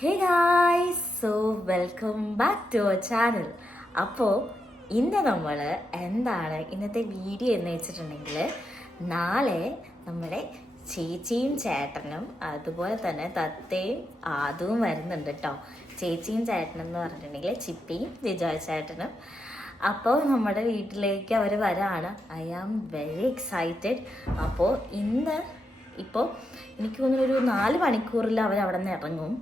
Hey guys, so welcome back to our channel. അപ്പോൾ ഇന്ന് നമ്മൾ എന്താണ് ഇന്നത്തെ വീഡിയോ എന്ന് വെച്ചിട്ടുണ്ടെങ്കിൽ, നാളെ നമ്മുടെ ചേച്ചിയും ചേട്ടനും അതുപോലെ തന്നെ തത്തയും ആദവും വരുന്നുണ്ട് കേട്ടോ. ചേച്ചിയും ചേട്ടനും എന്ന് പറഞ്ഞിട്ടുണ്ടെങ്കിൽ ചിപ്പിയും ജിജോയ് ചേട്ടനും. അപ്പോൾ നമ്മുടെ വീട്ടിലേക്ക് അവർ വരാണ്. I am very excited. അപ്പോൾ ഇപ്പോൾ എനിക്ക് തോന്നുന്നു ഒരു 4 മണിക്കൂറിൽ അവർ അവിടെ നിന്ന് ഇറങ്ങും.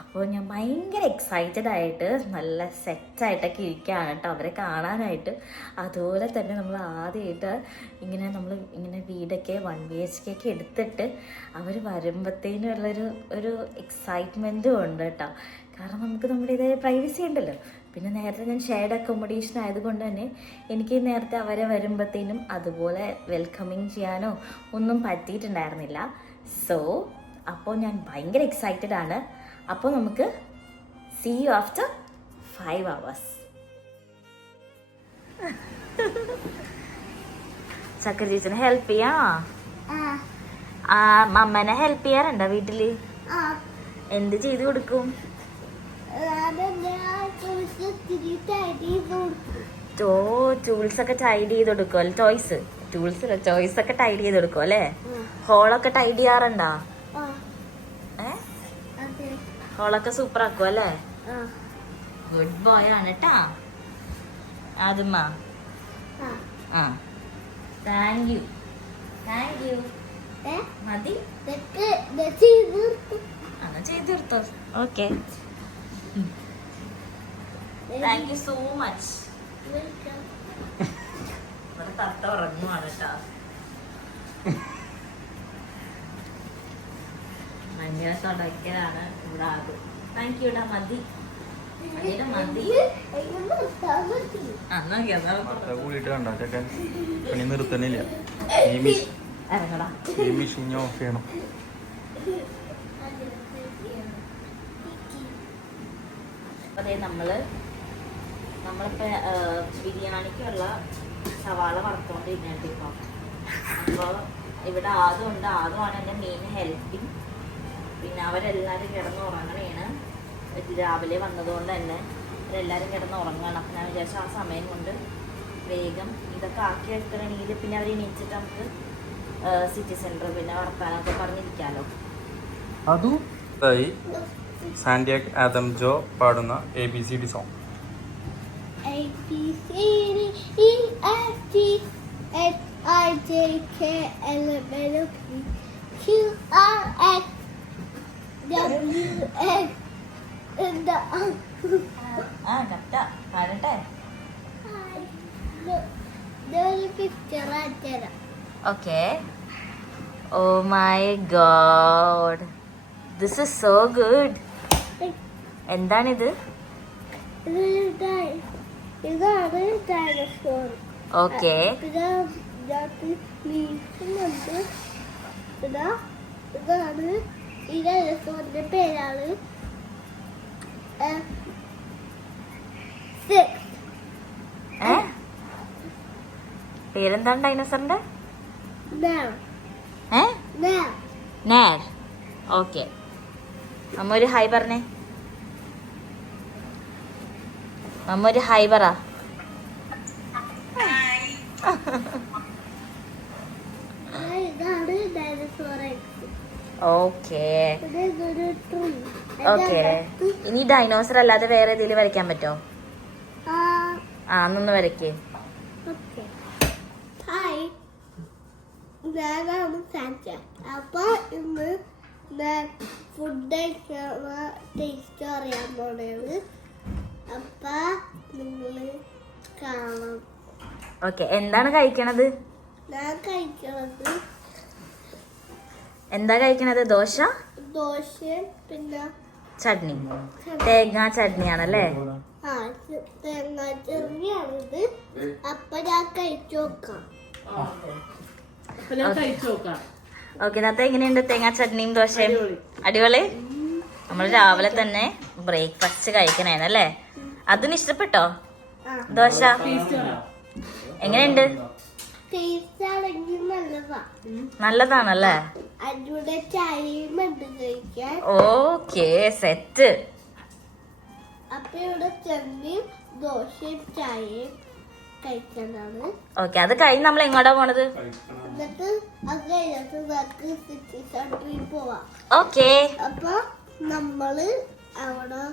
അപ്പോൾ ഞാൻ ഭയങ്കര എക്സൈറ്റഡ് ആയിട്ട് നല്ല സെറ്റായിട്ടൊക്കെ ഇരിക്കുകയാണ് കേട്ടോ അവരെ കാണാനായിട്ട്. അതുപോലെ തന്നെ നമ്മൾ ആദ്യമായിട്ട് ഇങ്ങനെ വീടൊക്കെ 1 BHK ഒക്കെ എടുത്തിട്ട് അവർ വരുമ്പോഴത്തേനുള്ളൊരു എക്സൈറ്റ്മെൻറ്റും ഉണ്ട് കേട്ടോ. കാരണം നമുക്ക് നമ്മുടെ ഇതേ പ്രൈവസി ഉണ്ടല്ലോ. പിന്നെ നേരത്തെ ഞാൻ ഷെയർഡ് അക്കോമഡേഷൻ ആയതുകൊണ്ട് തന്നെ എനിക്ക് നേരത്തെ അവരെ വരുമ്പോഴത്തേനും അതുപോലെ വെൽക്കമിങ് ചെയ്യാനോ ഒന്നും പറ്റിയിട്ടുണ്ടായിരുന്നില്ല. അപ്പോൾ ഞാൻ ഭയങ്കര എക്സൈറ്റഡ് ആണ്. അപ്പോൾ നമുക്ക് സീ യു ആഫ്റ്റർ 5 hours. ചക്കര ചേച്ചിനെ ഹെൽപ്പ് ചെയ്യാ? അമ്മനെ ഹെൽപ്പ് ചെയ്യാറുണ്ടോ വീട്ടില്? എന്ത് ചെയ്ത് കൊടുക്കും? ടൂൾസ് ഒക്കെ ടൈഡ് ചെയ്ത് കൊടുക്കും അല്ലേ? ടോയ്സ് ഒക്കെ ടൈഡ് ചെയ്ത് കൊടുക്കും അല്ലേ? ഹോളൊക്കെ ടൈഡ് ചെയ്യാറുണ്ടോ? ഹോളൊക്കെ സൂപ്പർ ആക്കും അല്ലേ? ഗുഡ് ബോയ് ആണ് കേട്ടാ ആദ്യമ്മ. താങ്ക് യു മതി ചെയ്ത് കൊടുത്തോ. Okay, thank you so much. ഇവിടെ തത്ത ഉറങ്ങുവാണ് കേട്ടോ. ഭയങ്കര തുടക്കലാണ് ഇവിടെ ആകും. താങ്ക് യു ഡാ. മതി മതി. പണി നിർത്തണില്ല. മെഷീൻ ഓഫ് ചെയ്യണം. അതേ നമ്മളിപ്പോ ബിരിയാണിക്കുള്ള സവാള വറുത്തോണ്ടിരുന്നിട്ട് ഇപ്പൊ. അപ്പോൾ ഇവിടെ ആദ്യമാണ് എൻ്റെ മെയിൻ ഹെൽപ്പിങ്. പിന്നെ അവരെല്ലാവരും കിടന്നുറങ്ങണേണ്. രാവിലെ വന്നതുകൊണ്ട് തന്നെ അവരെല്ലാവരും കിടന്നുറങ്ങണം. അപ്പം ഞാൻ വിചാരിച്ചു ആ സമയം കൊണ്ട് വേഗം ഇതൊക്കെ ആക്കി വെക്കണമെങ്കിൽ പിന്നെ അവർ എണീച്ചിട്ട് നമുക്ക് സിറ്റി സെൻറ്റർ പിന്നെ വർത്താനൊക്കെ പറഞ്ഞിരിക്കാമല്ലോ. അതും സാന്റിയാഗോ ആദം ജോ പാടുന്ന ABCD song. Okay. Oh my god. This is so good. എന്താണിത്? ഇതാണ് ഡൈനോസോർ. ഓക്കെ. ഇതാണ് ഈ ഡൈനോസോറിന്റെ പേരാണ് പേരെന്താണ് ഡൈനോസറിന്റെ? ഓക്കെ, അമ്മ ഒരു ഹായ് പറഞ്ഞേ. അമ്മ ഒരു ഹായ് പറ. Okay okay. ഇനി ഡൈനോസർ അല്ലാതെ വേറെ ഏതെങ്കിലും വരയ്ക്കാൻ പറ്റോ? അന്നൊന്ന് വരയ്ക്കേ. ഞാനാണ് സാൻറ്റ. അപ്പൊ ഇന്ന് ഫുഡ് ടേസ്റ്റ് അറിയാൻ പോണേണ്. അപ്പൊ നിങ്ങള് കാണാം. ഓക്കെ, എന്താണ് കഴിക്കണത്? ഞാൻ കഴിക്കണത് എന്താ കഴിക്കണത്? ദോശ പിന്നെ ചട്നി. തേങ്ങാ ചട്നിയാണല്ലേ? തേങ്ങാ ചട്നിയാണിത്. അപ്പൊ ഞാൻ കഴിച്ചു നോക്കാം. ഓക്കെ, ഇന്നത്തെ എങ്ങനെയുണ്ട് തേങ്ങാ ചട്നിയും ദോശയും? അടിപൊളി. നമ്മൾ രാവിലെ തന്നെ ബ്രേക്ക്ഫാസ്റ്റ് കഴിക്കണേനല്ലേ? അതിന് ഇഷ്ടപ്പെട്ടോ ദോശ? എങ്ങനെയുണ്ട്? ടേസ്റ്റ് ആണെങ്കിൽ നല്ലതാ. നല്ലതാണല്ലേ? അതിലൂടെ ചായയും ഉണ്ട് കഴിക്കാൻ. Okay, set. അപ്പൊ ഇവിടെ ചെമ്മീൻ ദോശയും ചായയും കഴിക്കാനാണ്. ഓക്കെ, അത് കഴിഞ്ഞ് നമ്മൾ എങ്ങോട്ടാ പോണത്? എന്നിട്ട് അത് കഴിഞ്ഞിട്ട് നമുക്ക് സിറ്റി സെന്ററിൽ പോവാം. ഓക്കെ. അപ്പൊ നമ്മള് അവിടെ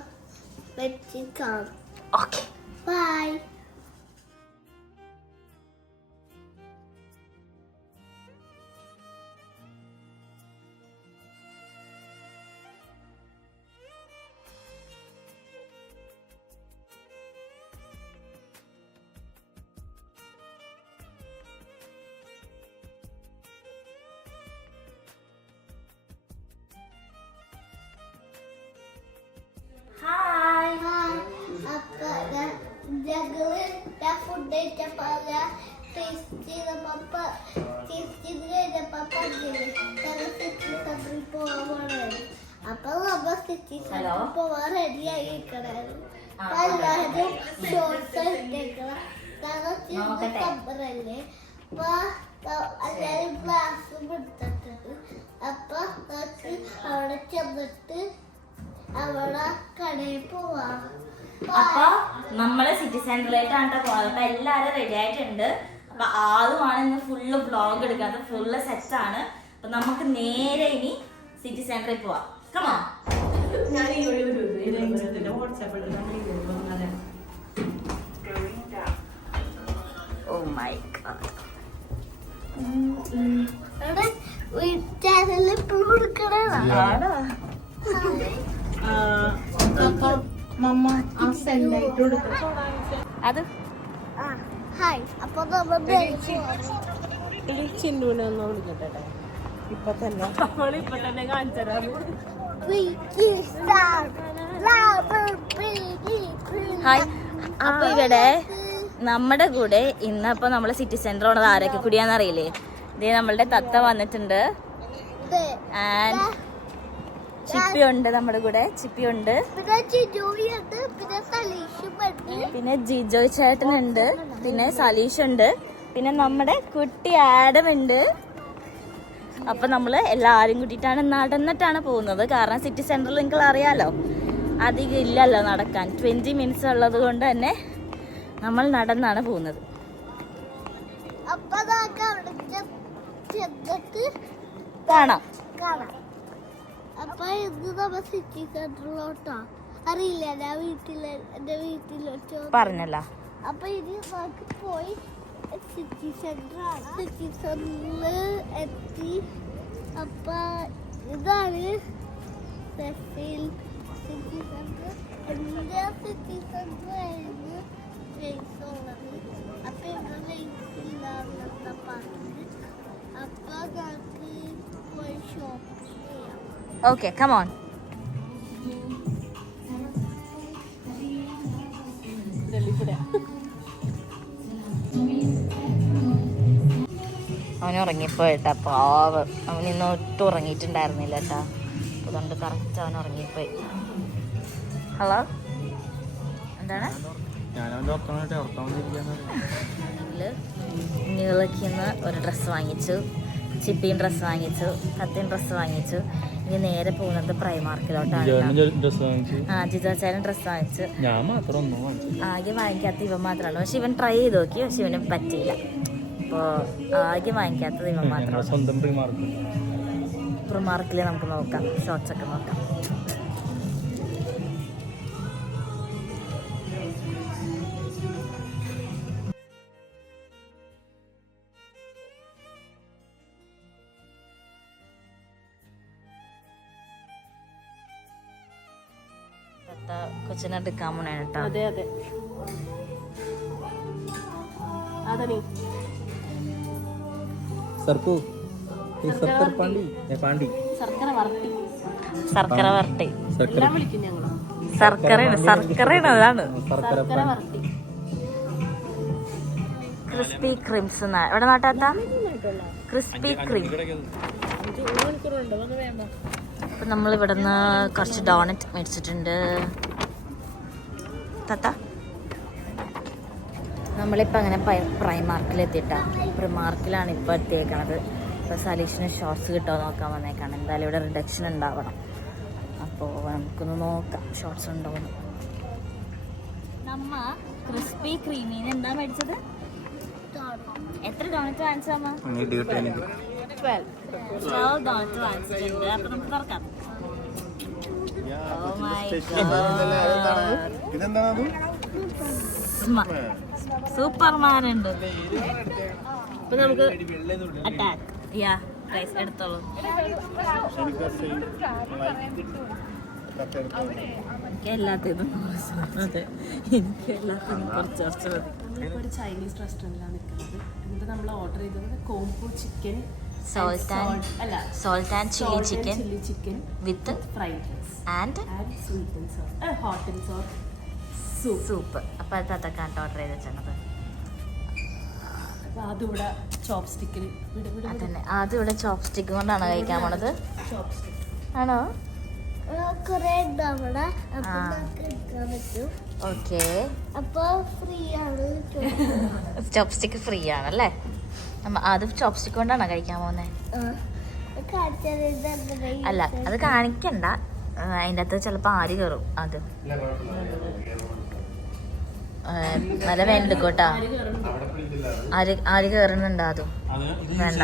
വെച്ച് കാണും. Okay, bye. ഹായ്. അപ്പൊ ഞങ്ങള് ഫുഡ് കഴിച്ചപ്പോ ടേസ്റ്റ് ചെയ്തപ്പോ ഞങ്ങൾ സിറ്റി സെന്ററിൽ പോവാൻ. അപ്പൊ നമ്മ സിറ്റി സെന്ററിൽ പോവാൻ റെഡി ആയിരിക്കണായിരുന്നു. എല്ലാവരും ഷോർട്സ് ഇട്ടേക്കണം. സമ്മറല്ലേ. അപ്പൊ എല്ലാരും ഗ്ലാസും എടുത്തിട്ടുണ്ട്. അപ്പൊ നമുക്ക് അവിടെ ചെന്നിട്ട് അവിടെ കടയിൽ പോവാം. അപ്പൊ നമ്മള് സിറ്റി സെന്ററിലേക്കാണ് പോണത്. അപ്പൊ എല്ലാരും റെഡി ആയിട്ടുണ്ട്. അപ്പൊ ആളുമാണ് ഇന്ന് ഫുള്ള് വ്ളോഗ് എടുക്കാത്ത, ഫുള്ള് സെറ്റ് ആണ്. അപ്പൊ നമുക്ക് നേരെ ഇനി സിറ്റി സെന്ററിൽ പോവാം. കമോ. Oh my god. അവിടെ ചാനലിൽ കൊടുക്കണോ? അത് ഹായ്. അപ്പൊ നമ്മൾ ചിന്നുവിനൊന്നും വിളിക്കട്ടെ ഇപ്പൊ തന്നെ കാണിച്ചതാണ്. ഹായ്. അപ്പൊ ഇവിടെ നമ്മുടെ കൂടെ ഇന്നപ്പോ നമ്മള് സിറ്റി സെന്റർ ഉള്ളത് ആരൊക്കെ കൂടിയാന്നറിയില്ലേ? ഇതേ നമ്മളുടെ തത്ത വന്നിട്ടുണ്ട്. ആൻഡ് ചിപ്പി ഉണ്ട് നമ്മുടെ കൂടെ. ചിപ്പി ഉണ്ട്, പിന്നെ ജിജോയ് ചേട്ടനുണ്ട്, പിന്നെ സലീഷ് ഉണ്ട്, പിന്നെ നമ്മുടെ കുട്ടി ആഡം ഉണ്ട്. അപ്പൊ നമ്മള് എല്ലാരും കൂട്ടിയിട്ടാണ് നടന്നിട്ടാണ് പോകുന്നത്. കാരണം സിറ്റി സെന്ററിൽ നിങ്ങൾക്ക് അറിയാലോ അധികം ഇല്ലല്ലോ നടക്കാൻ. 20 മിനിറ്റ്സ് ഉള്ളത് കൊണ്ട് തന്നെ നമ്മൾ നടന്നാണ് പോകുന്നത്. കാണാം. അപ്പൊ ഇത് നമ്മ സിറ്റി സെന്ററിലോട്ടാ. അറിയില്ല, ഞാൻ എന്റെ വീട്ടിലോട്ട് പറഞ്ഞല്ലോ. അപ്പൊ ഇനി നമുക്ക് പോയി സിറ്റി സെന്റർ സിറ്റി സെന്ററിൽ എത്തി. അപ്പൊ ഇതാണ് സിറ്റി സെന്റർ. എന്റെ സിറ്റി സെന്റർ ആയിരുന്നു റേസ് ഉള്ളത്. അപ്പൊ ഇവിടെ റേസ് ഇല്ലാത്ത പറഞ്ഞത്. അപ്പൊ നമുക്ക് പോയി ഷോപ്പിംഗ് ചെയ്യാം. Okay, come on. അവൻ ഉറങ്ങിപ്പോയിട്ടാ പാവം. അവൻ ഇന്ന് ഒട്ടും ഉറങ്ങിയിട്ടുണ്ടായിരുന്നില്ല കേട്ടാ. അതുകൊണ്ട് കറക്റ്റ് അവൻ ഉറങ്ങിപ്പോയി. ഹലോ, എന്താണ്? നീളക്കിന്ന് ഒരു ഡ്രസ്സ് വാങ്ങിച്ചു, ചിപ്പിയും ഡ്രസ്സ് വാങ്ങിച്ചു, കത്തിയും ഡ്രസ്സ് വാങ്ങിച്ചു. ഇനി നേരെ പോകുന്നത് പ്രൈമാർക്കിലോട്ടാണ്. ജിജോ ചേട്ടൻ ഡ്രസ്സ് വാങ്ങിച്ചു. ആകെ വാങ്ങിക്കാത്ത ഇവൻ മാത്രമാണ്. പക്ഷെ ഇവൻ ട്രൈ ചെയ്ത് നോക്കി, പക്ഷെ ഇവന് പറ്റിയില്ല. അപ്പോൾ ആകെ വാങ്ങിക്കാത്തത് ഇവൻ മാത്രമാണ്. പ്രിമാർക്കിൽ നമുക്ക് നോക്കാം, ഷോർട്സ് ഒക്കെ നോക്കാം. കൊച്ചിനെ എടുക്കാൻ പോണേ കേട്ടോ. അതെ അതെ അതണി ശർക്കര വരട്ടി. എല്ലാം വിളിക്കും ഞങ്ങള്. ശർക്കരയാണ് അതാണ്. ശർക്കര വരട്ടി. ക്രിസ്പി ക്രീംസ് ഇവിടെ നാട്ടാത്ത ക്രിസ്പി ക്രീം. അപ്പൊ നമ്മൾ ഇവിടുന്ന് കുറച്ച് ഡോണറ്റ് മേടിച്ചിട്ടുണ്ട്. തത്ത നമ്മളിപ്പോൾ അങ്ങനെ പ്രൈമാർക്കിലെത്തിയിട്ടാണ്. പ്രിമാർക്കിലാണ് ഇപ്പോൾ എത്തിയേക്കണത്. ഇപ്പോൾ സലീഷിന് ഷോർട്സ് കിട്ടുമോ നോക്കാൻ വന്നേക്കാണ്. എന്തായാലും ഇവിടെ റിഡക്ഷൻ ഉണ്ടാവണം. അപ്പോൾ നമുക്കൊന്ന് നോക്കാം ഷോർട്സ് ഉണ്ടോന്ന്. നമ്മ ക്രിസ്പി ക്രീമീന് എന്താ മേടിച്ചത്? എത്ര ഡോണറ്റ് വാങ്ങിച്ചമ്മ? 12 ഡോണറ്റ് വാങ്ങിച്ചിട്ടുണ്ട്. അപ്പോൾ നമുക്ക് തുറക്കാം. സൂപ്പർമാൻ ഉണ്ട്. അപ്പൊ നമുക്ക് അറ്റാക്ക് പ്രൈസ് എടുത്തോളൂ. എനിക്ക് എല്ലാത്തിനും കുറച്ച് മതി. ഒരു ചൈനീസ് റെസ്റ്റോറൻറ്റിലാണ് നിൽക്കുന്നത്. എന്നിട്ട് നമ്മൾ ഓർഡർ ചെയ്തത് combo chicken salt and chili chicken with fried rice and sweet and sour hot and sour soup. അപ്പോൾ അതൊക്കെയാണ് ഓർഡർ ചെയ്ത് വെച്ചത്. അപ്പോൾ അതിവിടെ ചോപ്സ്റ്റിക്കിൽ അതന്നെ ആദ്യം ഇവിടെ ചോപ്സ്റ്റിക്ക് കൊണ്ടാണ് കഴിക്കാൻ പോണത്. ആണോ? കുറെ ഉണ്ടാവണ അപ്പൊ നമുക്ക് എടുക്കാൻ പറ്റും. ഓക്കെ, അപ്പൊ ഫ്രീ ആണ്. ചോപ്സ്റ്റിക്ക് ഫ്രീ ആണല്ലേ? അത് ചോപ്സ്റ്റിക്ക് കൊണ്ടാണോ കഴിക്കാൻ പോകുന്നത്? അല്ല, അത് കാണിക്കണ്ട. അതിൻ്റെ അകത്ത് ചിലപ്പോൾ ആര് കയറും. അത് നല്ല വേണ്ടെടുക്കോട്ടാ. ആര് കയറുന്നുണ്ടോ? അതും വേണ്ട.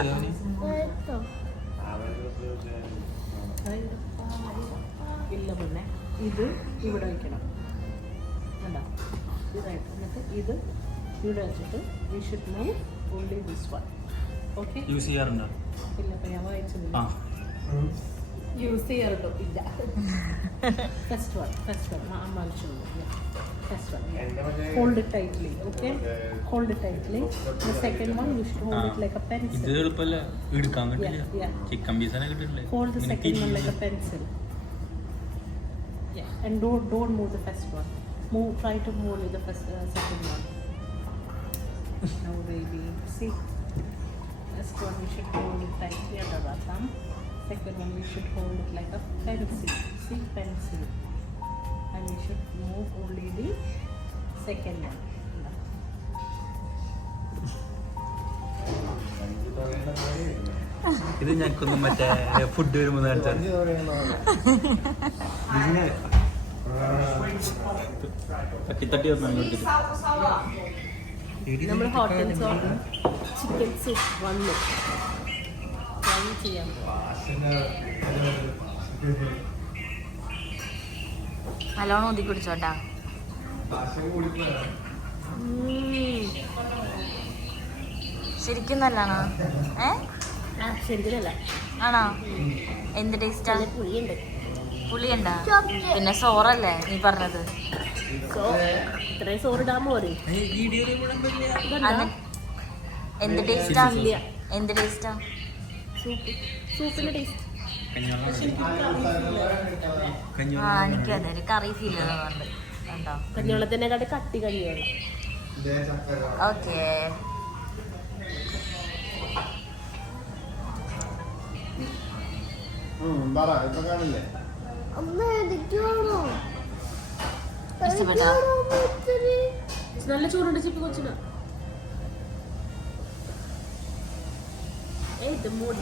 ഇല്ല, പിന്നെ ഇത് ഇവിടെ വയ്ക്കണം. കണ്ടോ? ഇതായിട്ട് എന്നിട്ട് ഇത് ഇവിടെ വെച്ചിട്ട് we should move only this one. Okay, use ചെയ്യാറുണ്ടോ? ഇല്ല, അപ്പം ഞാൻ വായിച്ചതില്ല. യൂസ് ചെയ്യാറുണ്ടോ? ഇല്ല. ഫസ്റ്റ് വൺ അമ്മ വെച്ചോളൂ. First one, hold it tightly, okay? Hold it tightly. The second one, you should hold it like a pencil. ഇത് എളുപ്പമല്ല, എടുക്കാൻ പറ്റില്ല. Yeah. ചിക്കൻ പീസാണ് കിട്ടില്ലേ? Hold the second one like a pencil. Yeah, and don't move the first one. Try to move only the second one. Now, baby, see. First one we should hold it tightly at the bottom. Second one we should hold it like a pencil. See, pencil. And we should move only the second one. ഇത് ഞങ്ങൾക്കൊന്നും മറ്റേ food വരുമ്പോൾ തട്ടി നമ്മൾ hot and sour chicken soup വന്നു try ചെയ്യാം. നല്ലോണം ഊതി കുടിച്ചോട്ടാ. ശരിക്കും നല്ലതാണോ? ശരിക്കല്ല, ആണോ? എന്ത് ടേസ്റ്റാ? പുളിയുണ്ട്. പുളിയുണ്ടാ? പിന്നെ സോറല്ലേ നീ പറഞ്ഞത്? ഇത്രയും സോറിടാൻ പോരെ. എന്ത് ടേസ്റ്റാ? എന്ത് ടേസ്റ്റാ? സൂപ്പിന്റെ ടേസ്റ്റ്. എനിക്ക് അതെ ഒരു കറി ഫീൽ ചെയ്യുന്നുണ്ട്. ഉണ്ടോ? കഞ്ഞിവെള്ളത്തിനെക്കാട്ട് കട്ടി കഞ്ഞിവെള്ളം. ഓക്കെ, അമ്മ എനിക്കാണോ ഇഷ്ടപ്പെട്ടോ? നല്ല ചൂടുണ്ട് ചിപ്പി കൊച്ചിന്. ഇത് മൂടി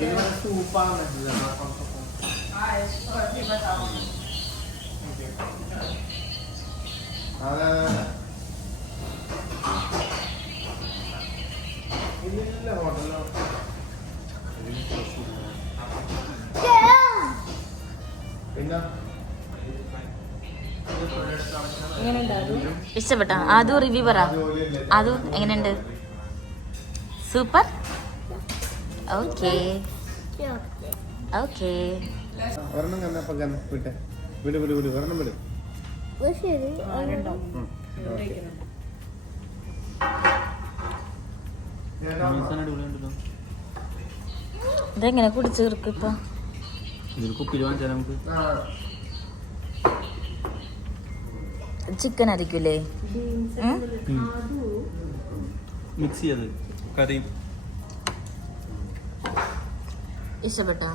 ഇഷ്ടപ്പെട്ടോ? അതും റിവ്യൂ പറ. അതും എങ്ങനെയുണ്ട്? സൂപ്പർ. Okay okay. ശരി. ഇതെങ്ങനെ കുടിച്ചു തീർക്കും ഇപ്പൊ? ഇതിൽ കുപ്പിയിൽ വാങ്ങിച്ചാൽ നമുക്ക് ചിക്കൻ അരിക്കൂലേ? മിക്സ് ചെയ്ത് കറി. ഇഷ്ടപ്പെട്ടോ?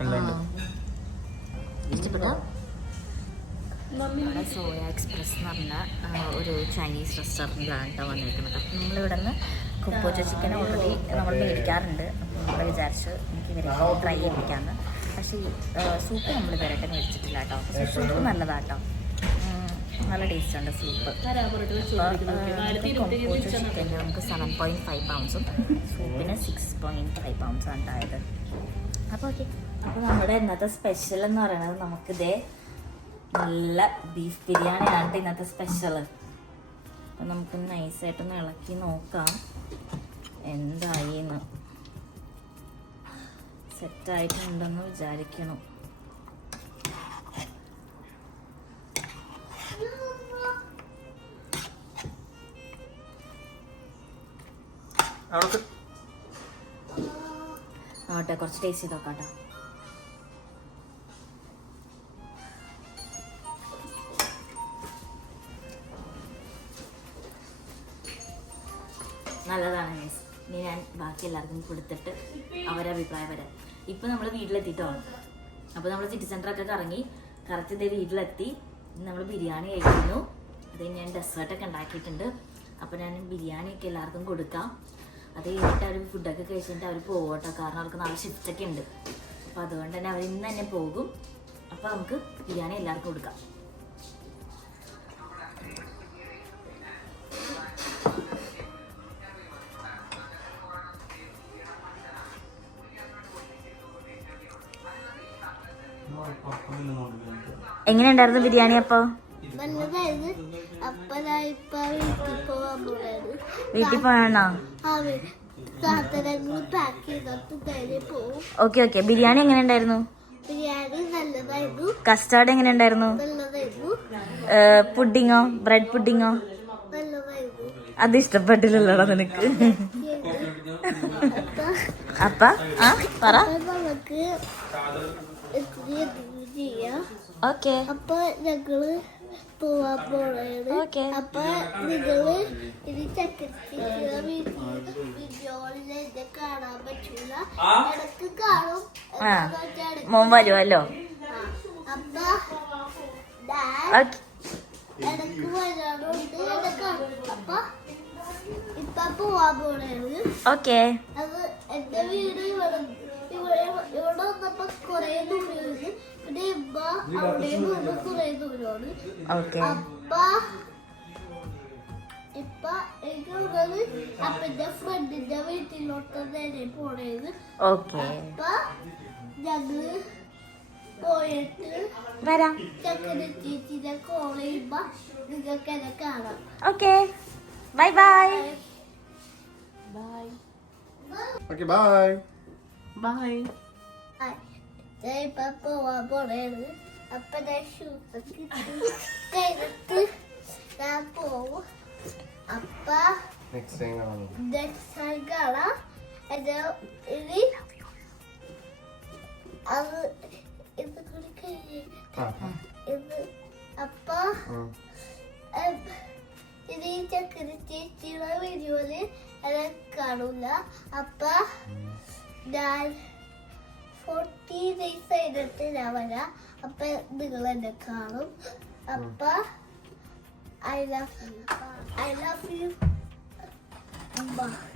എല്ലാം ഇഷ്ടപ്പെട്ടോ? നമ്മുടെ സോയ എക്സ്പ്രസ് എന്ന് പറഞ്ഞ ഒരു ചൈനീസ് റെസ്റ്റോറൻറ്റിലാണ് കേട്ടോ വന്നിരിക്കുന്നത്. അപ്പം നമ്മളിവിടെ നിന്ന് കുപ്പോച്ച ചിക്കൻ ഓൾറെഡി നമ്മൾ മേടിക്കാറുണ്ട്. അപ്പം നമ്മൾ വിചാരിച്ചു എനിക്ക് ഇവരെ ട്രൈ ചെയ്യിപ്പിക്കാമെന്ന്. പക്ഷേ ഈ സൂപ്പ് നമ്മൾ ഇവരായിട്ട് മേടിച്ചിട്ടില്ല കേട്ടോ. പക്ഷേ സൂപ്പ് നല്ലതാട്ടോ, നല്ല ടേസ്റ്റ് ഉണ്ട് സൂപ്പ്. കൊമ്പോച്ച ചിക്കൻ്റെ നമുക്ക് 7.5 പൗണ്ട്സും സൂപ്പിന് 6.5 പൗണ്ട്സാണ് ഉണ്ടായത്. അപ്പോൾ ഓക്കെ, അപ്പോൾ നമ്മുടെ ഇന്നത്തെ സ്പെഷ്യൽ എന്ന് പറയുന്നത് നമുക്കിതേ നല്ല ബീഫ് ബിരിയാണിയാണ് ഇന്നത്തെ സ്പെഷ്യൽ. അപ്പം നമുക്ക് നൈസായിട്ടൊന്ന് ഇളക്കി നോക്കാം എന്തായിന്ന്. സെറ്റായിട്ടുണ്ടെന്ന് വിചാരിക്കണം. ആട്ടെ, കുറച്ച് ടേസ്റ്റ് ചെയ്ത് നോക്കാട്ടോ. നല്ലതാണ് മിസ്. ഇനി ഞാൻ ബാക്കി എല്ലാവർക്കും കൊടുത്തിട്ട് അവരെ അഭിപ്രായം വരാം. ഇപ്പം നമ്മൾ വീട്ടിലെത്തിയിട്ടോ. അപ്പോൾ നമ്മൾ സിറ്റി സെൻ്ററൊക്കെ കറങ്ങി കറക്റ്റ് ഇതേ വീട്ടിലെത്തി. നമ്മൾ ബിരിയാണി കഴിക്കുന്നു. അത് ഞാൻ ഡെസേർട്ടൊക്കെ ഉണ്ടാക്കിയിട്ടുണ്ട്. അപ്പോൾ ഞാൻ ബിരിയാണിയൊക്കെ എല്ലാവർക്കും കൊടുക്കാം. അത് കഴിഞ്ഞിട്ട് അവർ ഫുഡൊക്കെ കഴിച്ചിട്ട് അവർ പോകട്ടോ, കാരണം അവർക്ക് നാളെ ഷിഫ്റ്റൊക്കെ ഉണ്ട്. അപ്പോൾ അതുകൊണ്ട് തന്നെ അവർ ഇന്ന് തന്നെ പോകും. അപ്പോൾ നമുക്ക് ബിരിയാണി എല്ലാവർക്കും കൊടുക്കാം. എങ്ങനെയുണ്ടായിരുന്നു ബിരിയാണി? അപ്പോൾ നല്ലതായിരുന്നു. അപ്പൊ വീട്ടിൽ പോവാൻ പോണാണ്. വീട്ടിൽ പോയാണോ? സാധനങ്ങൾ പാക്ക് ചെയ്തിട്ട് നേരെ പോവും. Okay okay. ബിരിയാണി എങ്ങനെ ഉണ്ടായിരുന്നു? ബിരിയാണി നല്ലതായിരുന്നു. കസ്റ്റാർഡ് എങ്ങനെ ഉണ്ടായിരുന്നു? നല്ലതായിരുന്നു. പുഡിങ്ങോ, ബ്രെഡ് പുഡിങ്ങോ? നല്ലതായിരുന്നു. അത് ഇഷ്ടപ്പെട്ടില്ലല്ലോടാ നിനക്ക്. അപ്പ ആ പറ. നമുക്ക് ചെയ്യാം. ഓക്കെ. അപ്പൊ ഞങ്ങള് പോവാൻ പോണാണ്. അപ്പൊ നിങ്ങള് ഇനി വീഡിയോയില് എന്നെ കാണാൻ പറ്റൂല, ഇടക്ക് കാണും. മോൻ വരുമല്ലോ. അപ്പൊ ഇടക്ക് വരാറുണ്ട്, ഇടക്കാണും. അപ്പൊ ഇപ്പൊ പോവാൻ പോണാണ്. ഓക്കെ. അത് എന്റെ വീട് ഇവിടെ വന്നപ്പോ കൊറേ ദൂരമാണ്. പിന്നെ ഇമ്മ അവിടെ നിന്ന് കൊറേ ദൂരമാണ്. ഇപ്പൊ എനിക്ക് തോന്നുന്നത് അപ്പന്റെ ഫ്രണ്ടിന്റെ വീട്ടിലോട്ട് നേരെ പോണേന്ന്. അപ്പൊ ഞങ്ങള് പോയിട്ട് വരാം. ചക്കര ചേച്ചിനെ കോൾ ചെയ്യുമ്പോ നിങ്ങൾക്ക് എന്നെ കാണാം. Okay, bye bye. Bye. Okay, bye. Bye. ഇപ്പൊ പോവാൻ പോണേന്ന്. അപ്പൊ ഞാൻ ഷൂസൊക്കെ കഴിഞ്ഞിട്ട് ഞാൻ പോവും. അപ്പ Next time കാണാം. ഇനി അത് ഇത് കൂടി കഴിഞ്ഞിട്ട് അപ്പ ഇത് ഈ ചക്കര ചേച്ചിയുടെ വീഡിയോയില് എന്നെ കാണൂല. അപ്പ ഞാൻ 40 days കഴിഞ്ഞിട്ട് ഞാൻ വരാം. അപ്പൊ നിങ്ങൾ എന്നെ കാണും. അപ്പ I love you. I love you. Bye.